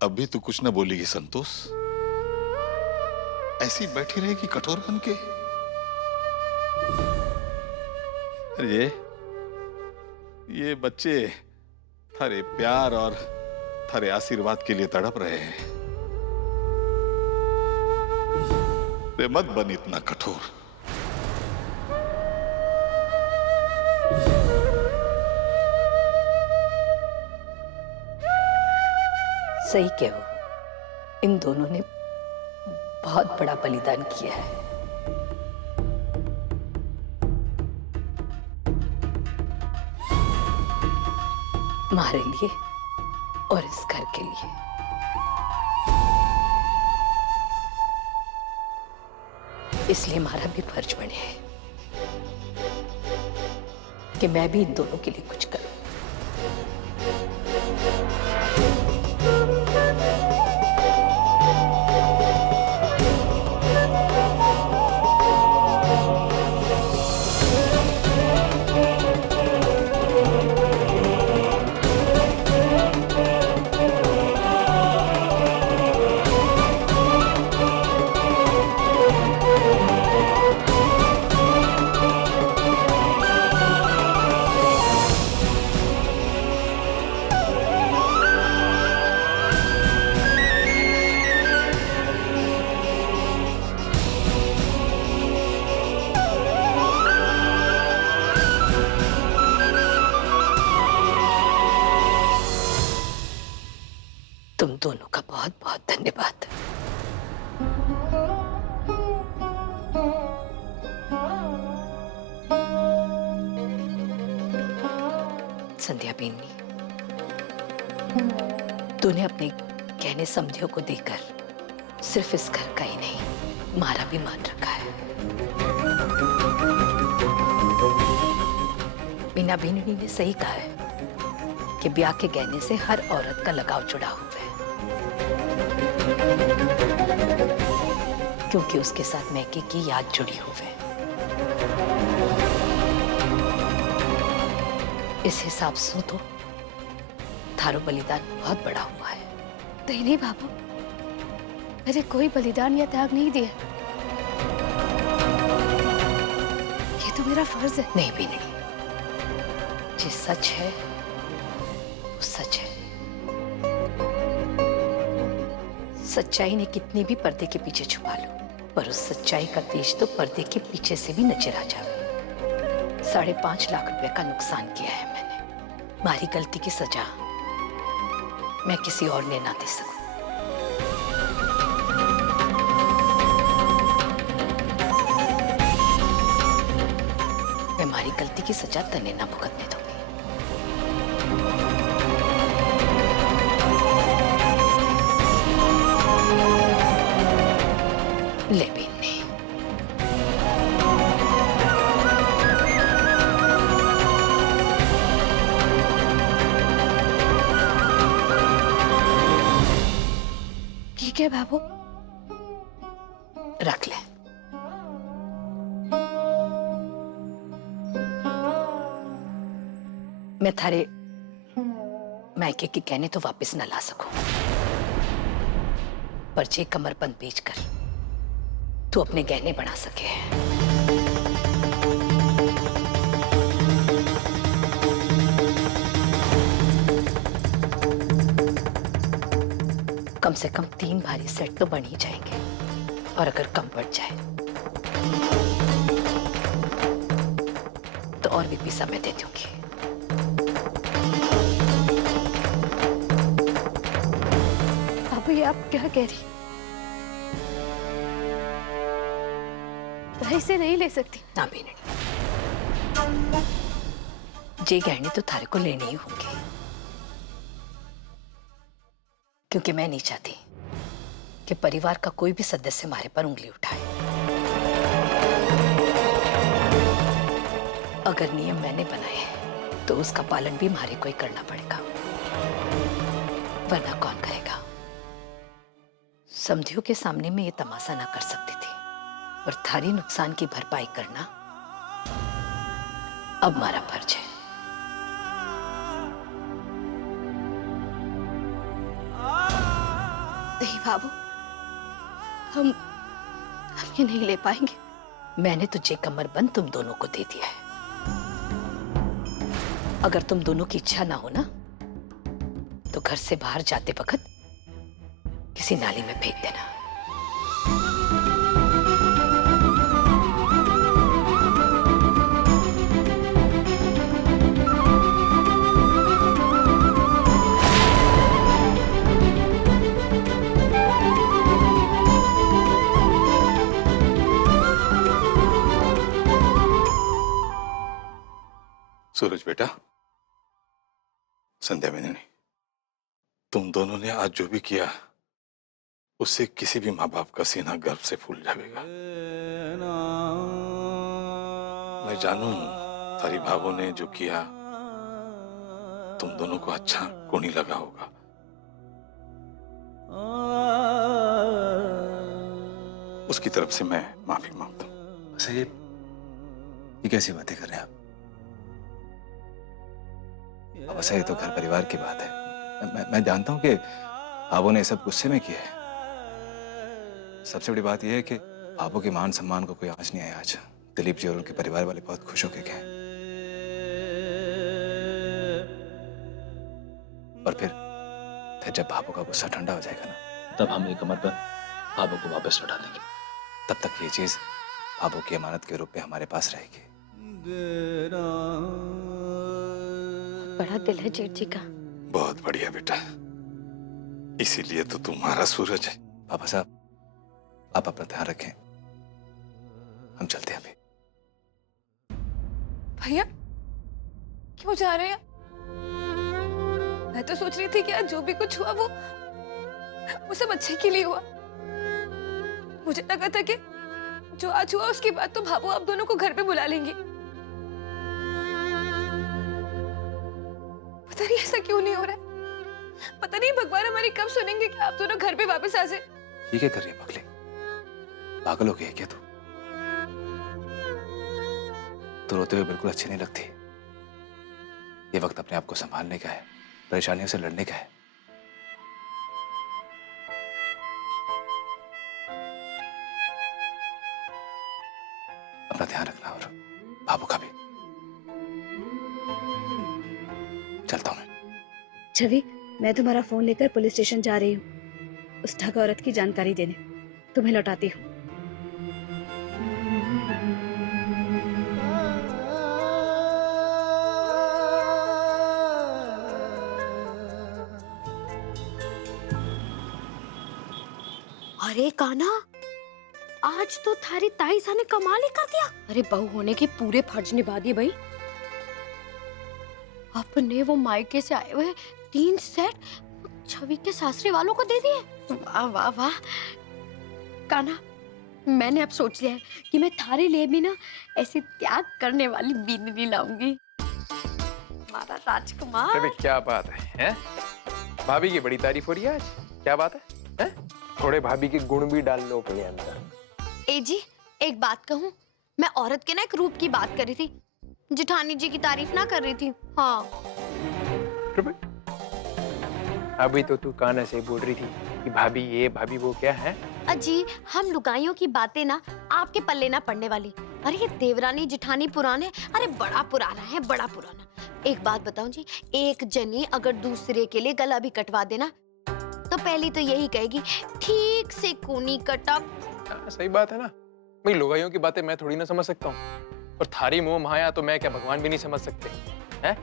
अब भी तू कुछ न बोलेगी संतोष? ऐसी बैठी रहेगी कठोर बन के? अरे ये बच्चे थारे प्यार और थारे आशीर्वाद के लिए तड़प रहे हैं। रे मत बन इतना कठोर। सही कहो, इन दोनों ने बहुत बड़ा बलिदान किया है। हमारे लिए और इस घर के लिए। इसलिए हमारा भी फर्ज बने है कि मैं भी इन दोनों के लिए कुछ करूं। तुम दोनों का बहुत बहुत धन्यवाद। संध्या बेनी, तूने अपने गहने समधियों को देकर सिर्फ इस घर का ही नहीं, हमारा भी मान रखा है। मीना बेनी ने सही कहा है कि ब्याह के गहने से हर औरत का लगाव जुड़ा हुआ है, क्योंकि उसके साथ मैके की याद जुड़ी हुई है। इस हिसाब से तो थारो बलिदान बहुत बड़ा हुआ है। नहीं बाबू, मैंने कोई बलिदान या त्याग नहीं दिया। ये तो मेरा फर्ज है। नहीं भी नहीं, जो सच है वो सच है। सच्चाई ने कितने भी पर्दे के पीछे छुपा लो, पर उस सच्चाई का तेज तो पर्दे के पीछे से भी नजर आ जावे। 5.5 लाख रुपए का नुकसान किया है मैंने। हमारी गलती की सजा मैं किसी और ने ना दे सकूं। मैं हमारी गलती की सजा तने ना भुगतने दूंगी। ले भी नहीं। ठीक है बाबू, रख ले। मैं थारे मायके के कहने तो वापस न ला सकूं, पर जे कमरबंद बेचकर तू अपने गहने बना सके। कम से कम 3 भारी सेट तो बन ही जाएंगे, और अगर कम पड़ जाए तो और भी पैसा मैं दे दूंगी। बाबू ये आप क्या कह रही? मैं इसे नहीं ले सकती। ना भी नहीं। जे गहने तो थारे को लेने ही होंगे, क्योंकि मैं नहीं चाहती कि परिवार का कोई भी सदस्य हमारे पर उंगली उठाए। अगर नियम मैंने बनाए हैं तो उसका पालन भी हमारे को ही करना पड़ेगा, वरना कौन करेगा? समझियो के सामने मैं ये तमाशा ना कर सकती थी, और थारी नुकसान की भरपाई करना अब हमारा फर्ज है। नहीं बाबू, हम ये नहीं ले पाएंगे। मैंने तुझे कमरबंद तुम दोनों को दे दिया है। अगर तुम दोनों की इच्छा ना हो ना, तो घर से बाहर जाते वक्त किसी नाली में फेंक देना। सूरज बेटा, संध्या मैंने नहीं, तुम दोनों ने आज जो भी किया उससे किसी भी माँ बाप का सीना गर्व से फूल जाएगा। मैं जानू तारी भाभो ने जो किया तुम दोनों को अच्छा को नहीं लगा होगा। उसकी तरफ से मैं माफी मांगता हूँ। सही, ये कैसी बातें कर रहे हैं आप? अब ऐसा, ये तो घर परिवार की बात है। मैं जानता हूं कि भाभो ने सब गुस्से में किया है। सबसे बड़ी बात यह है कि भाभो के मान सम्मान को कोई आंच नहीं आया आज। दिलीप जी और उनके परिवार वाले बहुत खुश होके गए। और फिर जब भाभो का गुस्सा ठंडा हो जाएगा ना, तब हम ये कमर पर भाभो को वापस लौटा देंगे। तब तक ये चीज भाभो की अमानत के रूप में हमारे पास रहेगी। बड़ा दिल है जेठ जी का। बहुत बढ़िया बेटा, इसीलिए तो तुम्हारा सूरज है। पापा साहब, आप अपना ध्यान रखें, हम चलते हैं अभी। भैया क्यों जा रहे हैं? मैं तो सोच रही थी कि आज जो भी कुछ हुआ वो सब अच्छे के लिए हुआ। मुझे लगा था कि जो आज हुआ उसके बाद तो भाभो आप दोनों को घर पे बुला लेंगे। पता नहीं ऐसा क्यों नहीं हो रहा है। पता नहीं भगवान हमारी कब सुनेंगे कि आप दोनों घर पे वापस आ जाए। ये क्या कर रही है पगले? पागल हो गई है क्या तू? तू रोते हुए बिल्कुल अच्छी नहीं लगती। ये वक्त अपने आप को संभालने का है, परेशानियों से लड़ने का है। अपना ध्यान रखना और बाबू का भी। चलता हूं मैं। छवि, मैं तुम्हारा फोन लेकर पुलिस स्टेशन जा रही हूँ उस ठग औरत की जानकारी देने। तुम्हें लौटाती हूँ। अरे कान्हा, आज तो थारी ताईसा ने कमाल ही कर दिया। अरे बहू होने के पूरे फर्ज निभा दिए भाई। अपने वो मायके से आए हुए 3 सेट छवि के सासरे वालों को दे दिए। वाह वाह वाह। कान्हा, मैंने अब सोच लिया है कि मैं थारे लिए भी ना ऐसी त्याग करने वाली बीननी लाऊंगी। हमारा राजकुमार। अरे क्या बात है? भाभी की बड़ी तारीफ हो रही है आज। क्या बात है? थोड़े भाभी के गुण भी डाल लो अपने अंदर। ए जी, एक बात कहूँ, मैं औरत के ना एक रूप की बात कर रही थी, जेठानी जी की तारीफ ना कर रही थी। हाँ। अभी तो तू कान्हा से बोल रही थी कि भाभी ये भाभी वो क्या है? अजी, हम लुगाइयों की बातें ना आपके पल्ले ना पड़ने वाली। अरे ये देवरानी जेठानी पुराने, अरे बड़ा पुराना है, बड़ा पुराना। एक बात बताऊं जी, एक जनी अगर दूसरे के लिए गला भी कटवा देना तो पहली तो यही कहेगी, ठीक से कूनी कटा। सही बात है ना। मैं लुगाइयों की बातें मैं थोड़ी ना समझ सकता हूँ, और थारी मोह माया तो मैं क्या भगवान भी नहीं समझ सकते हैं?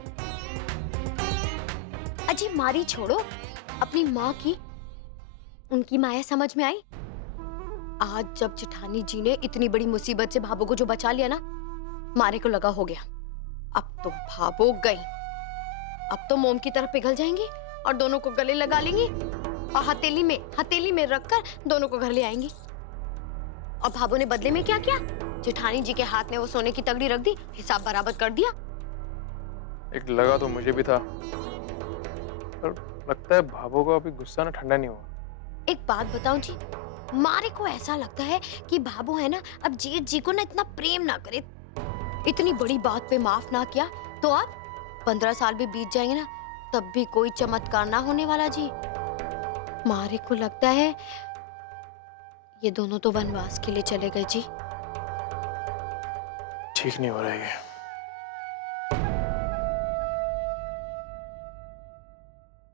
अजी मारी छोड़ो, अपनी माँ की उनकी माया समझ में आई। आज जब जेठानी जी ने इतनी बड़ी मुसीबत से भाभो को जो बचा लिया ना, मारे को लगा हो गया। अब तो भाभो गई, अब तो मोम की तरह पिघल जाएंगी और दोनों को गले लगा लेंगी और हथेली में रखकर दोनों को घर ले आएंगी। और भाभो ने बदले में क्या किया? जेठानी जी के हाथ में वो सोने की तगड़ी रख दी, हिसाब बराबर कर दिया। एक लगा तो मुझे भी था, पर लगता है भाभो को अभी गुस्सा ना ठंडा नहीं हुआ। एक बात बताऊं जी, मारे को ऐसा लगता है कि भाभो है ना, अब जेठ जी को ना इतना प्रेम ना करे। इतनी बड़ी बात पे माफ ना किया तो अब 15 साल भी बीत जाएंगे ना, तब भी कोई चमत्कार ना होने वाला जी। मारे को लगता है ये दोनों तो वनवास के लिए चले गए जी। ठीक नहीं हो रहा है ये।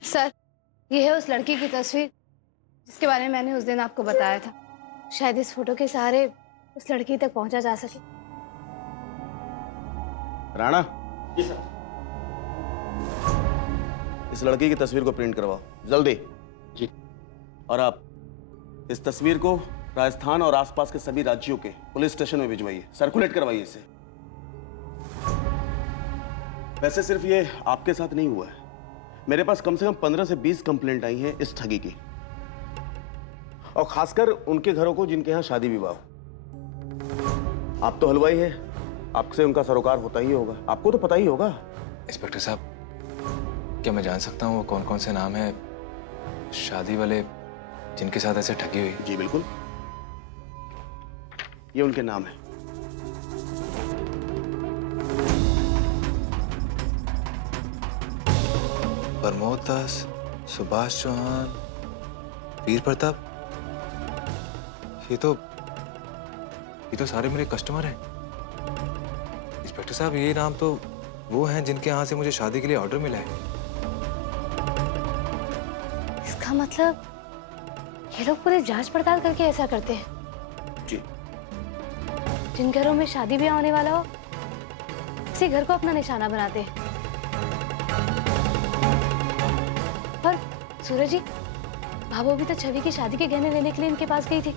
सर, ये है उस लड़की की तस्वीर जिसके बारे में मैंने उस दिन आपको बताया था। शायद इस फोटो के सहारे उस लड़की तक पहुंचा जा सके। राणा, इस लड़की की तस्वीर को प्रिंट करवाओ जल्दी। जी। और आप इस तस्वीर को राजस्थान और आसपास के सभी राज्यों के पुलिस स्टेशन में भिजवाइए, सर्कुलेट करवाइए इसे। वैसे सिर्फ ये आपके साथ नहीं हुआ है, मेरे पास कम से कम 15 से 20 कंप्लेंट आई हैं इस ठगी की, और खासकर उनके घरों को जिनके यहाँ शादी विवाह हो। आप तो हलवाई हैं, आपसे उनका सरोकार होता ही होगा, आपको तो पता ही होगा। इंस्पेक्टर साहब, क्या मैं जान सकता हूँ वो कौन कौन से नाम है शादी वाले जिनके साथ ऐसे ठगी हुई? जी बिल्कुल, ये उनके नाम है। प्रमोद दास, सुभाष चौहान, वीर प्रताप, ये तो सारे मेरे कस्टमर हैं। इंस्पेक्टर साहब, ये नाम तो वो हैं जिनके यहाँ से मुझे शादी के लिए ऑर्डर मिला है। इसका मतलब ये लोग पूरे जांच पड़ताल करके ऐसा करते हैं? जी। जिन घरों में शादी ब्याह होने वाला हो, उसी घर को अपना निशाना बनाते हैं। और सूरज जी, भाभो भी तो छवि की शादी के गहने लेने के लिए इनके पास गई थी।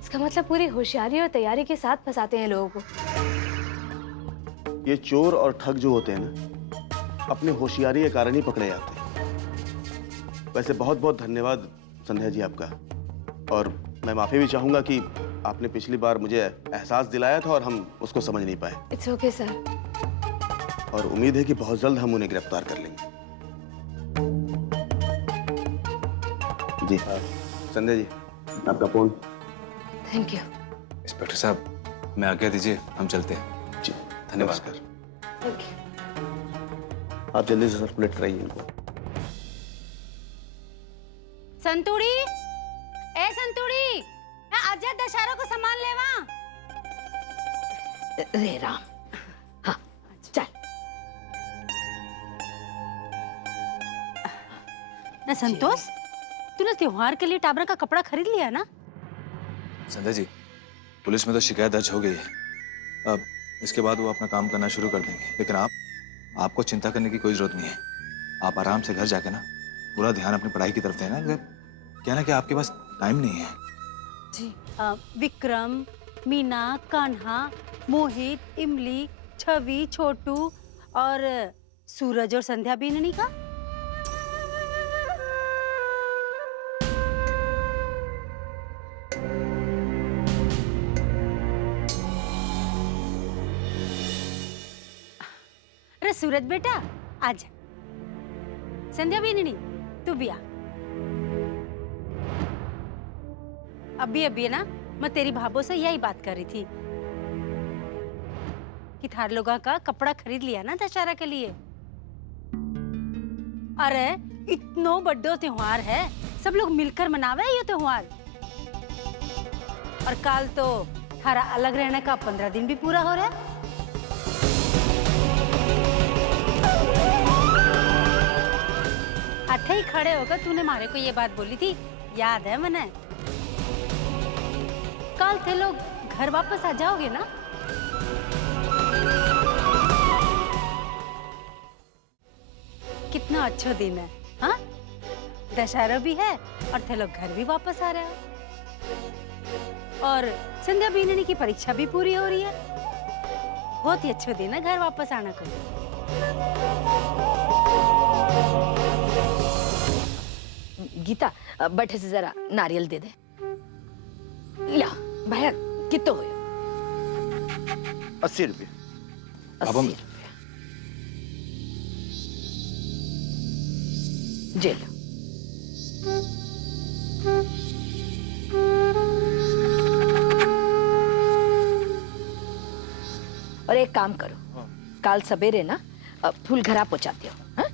इसका मतलब पूरी होशियारी और तैयारी के साथ फंसाते हैं लोगों को। ये चोर और ठग जो होते हैं ना, अपनी होशियारी के कारण ही पकड़े जाते हैं। वैसे बहुत बहुत धन्यवाद संध्या जी आपका, और मैं माफी भी चाहूंगा कि आपने पिछली बार मुझे एहसास दिलाया था और हम उसको समझ नहीं पाए। It's okay sir. और उम्मीद है कि बहुत जल्द हम उन्हें गिरफ्तार कर लेंगे। जी संध्या जी, आपका फोन। Thank you. इंस्पेक्टर साहब, मैं आज्ञा दीजिए, हम चलते हैं। जी धन्यवाद। नमस्कार। Thank you. आप जल्दी से सर्कुलेट कराइए इनको। संतुड़ी, ए संतुड़ी, आजा दशहरा को सामान लेवा। रे राम, हाँ चल। ना संतोष, तूने त्योहार के लिए टाबरा का कपड़ा खरीद लिया ना? संध्या जी, पुलिस में तो शिकायत दर्ज हो गई है। अब इसके बाद वो अपना काम करना शुरू कर देंगे, लेकिन आपको चिंता करने की कोई जरूरत नहीं है। आप आराम से घर जाके ना पूरा ध्यान अपनी पढ़ाई की तरफ देना। क्या ना कि आपके पास टाइम नहीं है। जी। विक्रम, मीना, कान्हा, मोहित, इमली, छवि, छोटू और सूरज और संध्या बीननी का। अरे सूरज बेटा, आजा। संध्या बीननी, तू भी आ। अभी ना मैं तेरी भाभो से यही बात कर रही थी कि थार लोगा का कपड़ा खरीद लिया ना दशहरा के लिए। अरे इतना बड़ा त्योहार है, सब लोग मिलकर मनावे ये त्योहार। और कल तो थारा अलग रहने का 15 दिन भी पूरा हो रहा है। अठे ही खड़े होकर तूने मारे को ये बात बोली थी, याद है मने? कल थे लोग घर वापस आ जाओगे ना? कितना अच्छा दिन है, हाँ? दशहरा भी है और थे लोग घर भी वापस आ रहे हो। और संध्या बीननी की परीक्षा भी पूरी हो रही है। बहुत ही अच्छा दिन है घर वापस आना को। गीता, बैठे से जरा नारियल दे दे। ला भैया, कितो हो? 80 रुपये। 80 रुपया। जे लो। और एक काम करो, कल सवेरे ना फूल घरा पहुंचाती हो। हाँ?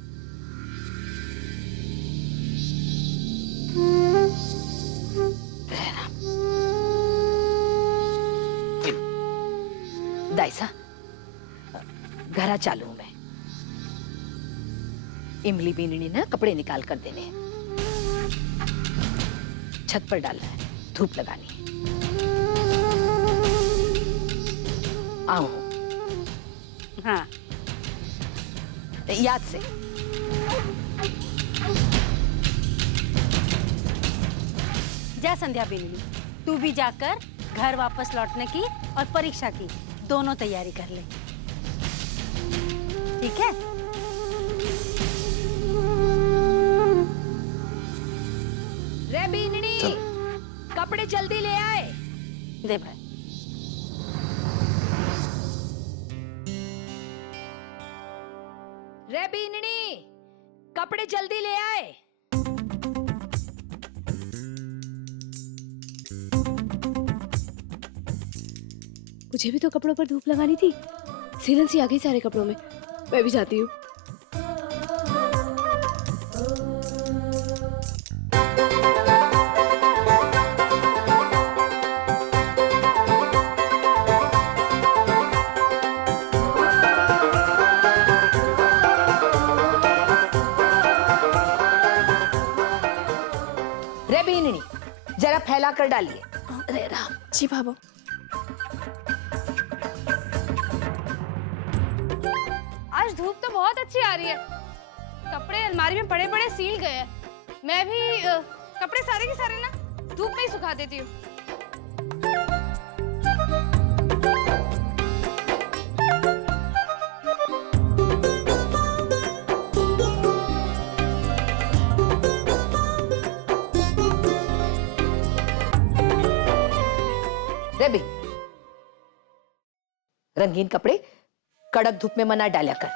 कायसा, घरा चालू मैं। इमली बीननी ना कपड़े निकाल कर देने हैं। छत पर डालना है, धूप लगानी है। आओ। हाँ याद से। जा संध्या बेनी, तू भी जाकर घर वापस लौटने की और परीक्षा की दोनों तैयारी कर ले, ठीक है? रे बीननी, कपड़े जल्दी ले आए। दे भाई। रे बीननी, कपड़े जल्दी ले आए। मुझे भी तो कपड़ों पर धूप लगानी थी। सीलन सी आ गई सारे कपड़ों में। मैं भी जाती हूँ। रे बीननी, जरा फैला कर डालिए। अरे राम जी भाभो। आज धूप तो बहुत अच्छी आ रही है। कपड़े अलमारी में पड़े पड़े सील गए हैं। मैं भी कपड़े सारे के सारे ना धूप में ही सुखा देती हूँ। रे बी, रंगीन कपड़े कड़क धूप में मना डाला कर,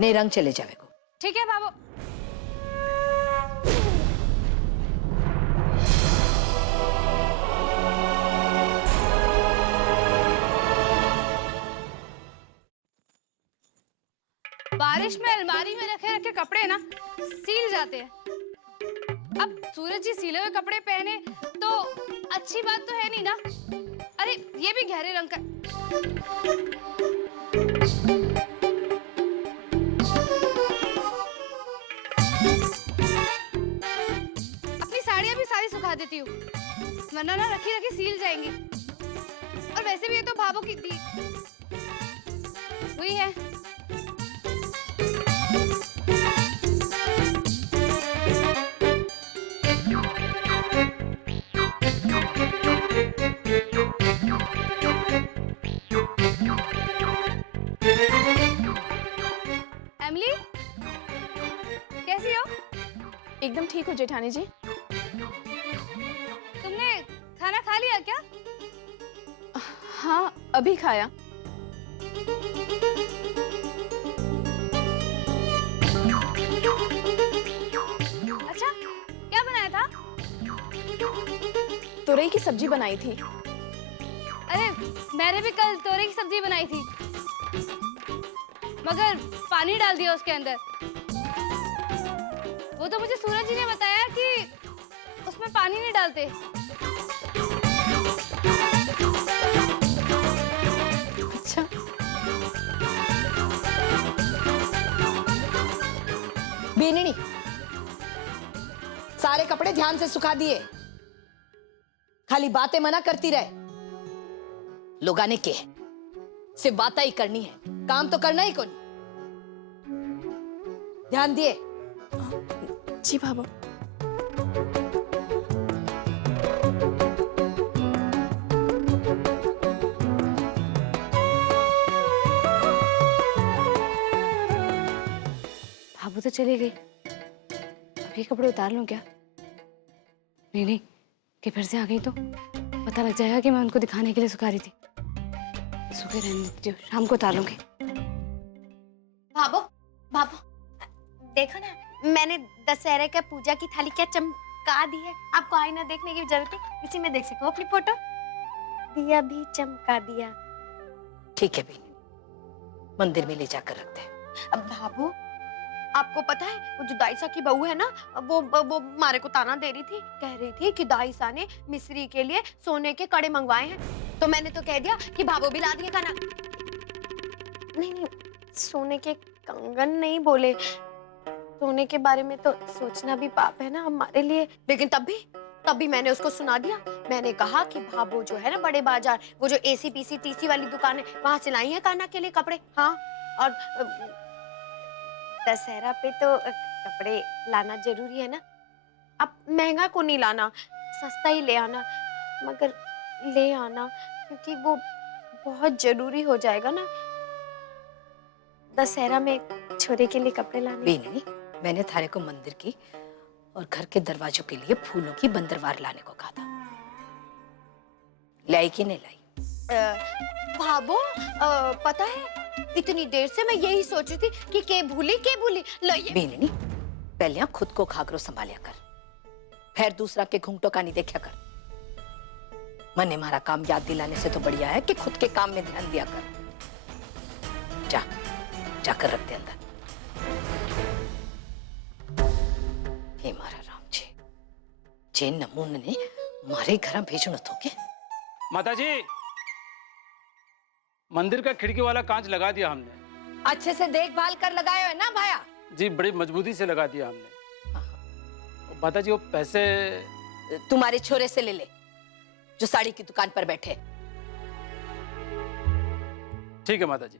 नहीं रंग चले जाएगा। ठीक है बाबू। बारिश में अलमारी में रखे रखे कपड़े ना सील जाते हैं। अब सूरज जी सीले हुए कपड़े पहने तो अच्छी बात तो है नहीं ना। अरे ये भी गहरे रंग का। अपनी साड़ियां भी सारी सुखा देती हूँ, वरना ना रखी रखी सील जाएंगी। और वैसे भी ये तो भाभो की थी हुई है। एमिली, कैसी हो? एकदम ठीक हो जेठानी जी। तुमने खाना खा लिया क्या? हाँ, अभी खाया। अच्छा, क्या बनाया था? तुरई की सब्जी बनाई थी। अरे मैंने भी कल तोरई की सब्जी बनाई थी, मगर पानी डाल दिया उसके अंदर। वो तो मुझे सूरज जी ने बताया कि उसमें पानी नहीं डालते। अच्छा, बीननी, सारे कपड़े ध्यान से सुखा दिए। खाली बातें मना करती रहे। लोग आने के सिर्फ बातें ही करनी है, काम तो करना ही कौन। ध्यान दिए। जी भाभो। भाभो तो चली गई। अभी कपड़े उतार लूं क्या? नहीं, कि फिर से आ गई तो पता लग जाएगा कि मैं उनको दिखाने के लिए सुखा रही थी। सूखे रहने देती हूँ, शाम को उतार लूंगी। भाभो, भाभो, देखो ना, मैंने दशहरे का पूजा की थाली क्या चमका दी है। आपको आईना देखने की जरूरत है, इसी में देख सको अपनी फोटो। दिया भी चमका दिया। ठीक है भी, मंदिर में ले जाकर रखते हैं। अब भाभो, आपको पता है वो जो दाइसा की बहू है ना, वो मारे को ताना दे रही थी, कह रही थी कि दाइसा ने मिस्री के लिए सोने के कड़े मंगवाए हैं। तो मैंने तो कह दिया कि भाभो भी ला दिए खाना। नहीं नहीं, सोने के कंगन नहीं बोले, सोने के बारे में तो सोचना भी पाप है ना हमारे लिए। लेकिन तब भी मैंने उसको सुना दिया। मैंने कहा कि भाभो जो है ना बड़े बाजार, वो जो एसी पीसी टीसी वाली दुकान है, वहां से लाई है कान्हा के लिए कपड़े। हाँ, और दशहरा पे तो कपड़े लाना जरूरी है ना। अब महंगा को नहीं लाना, सस्ता ही ले आना, मगर ले आना, क्योंकि वो बहुत जरूरी हो जाएगा ना दशहरा में छोरे के लिए कपड़े लाने। बेननी, मैंने थारे को मंदिर की और घर के दरवाजों के लिए फूलों की बंदरवार लाने को कहा था। लाई कि नहीं लाई? भाभो, पता है इतनी देर से मैं यही सोच रही थी कि के भूली लाइए। बेननी, पहले खुद को खागरो संभालिया कर, फिर दूसरा के घूंघटों का नहीं देखा कर। मने मारा काम याद दिलाने से तो बढ़िया है कि खुद के काम में ध्यान दिया कर। जाकर रख दे अंदर। हे मारा राम जी, जे नमून ने मारे घर भेजनो तो के। माताजी, मंदिर का खिड़की वाला कांच लगा दिया हमने। अच्छे से देखभाल कर लगाया है ना भाया? जी, बड़ी मजबूती से लगा दिया हमने। माताजी, वो पैसे तुम्हारे छोरे से ले ले जो साड़ी की दुकान पर बैठे। ठीक है माताजी।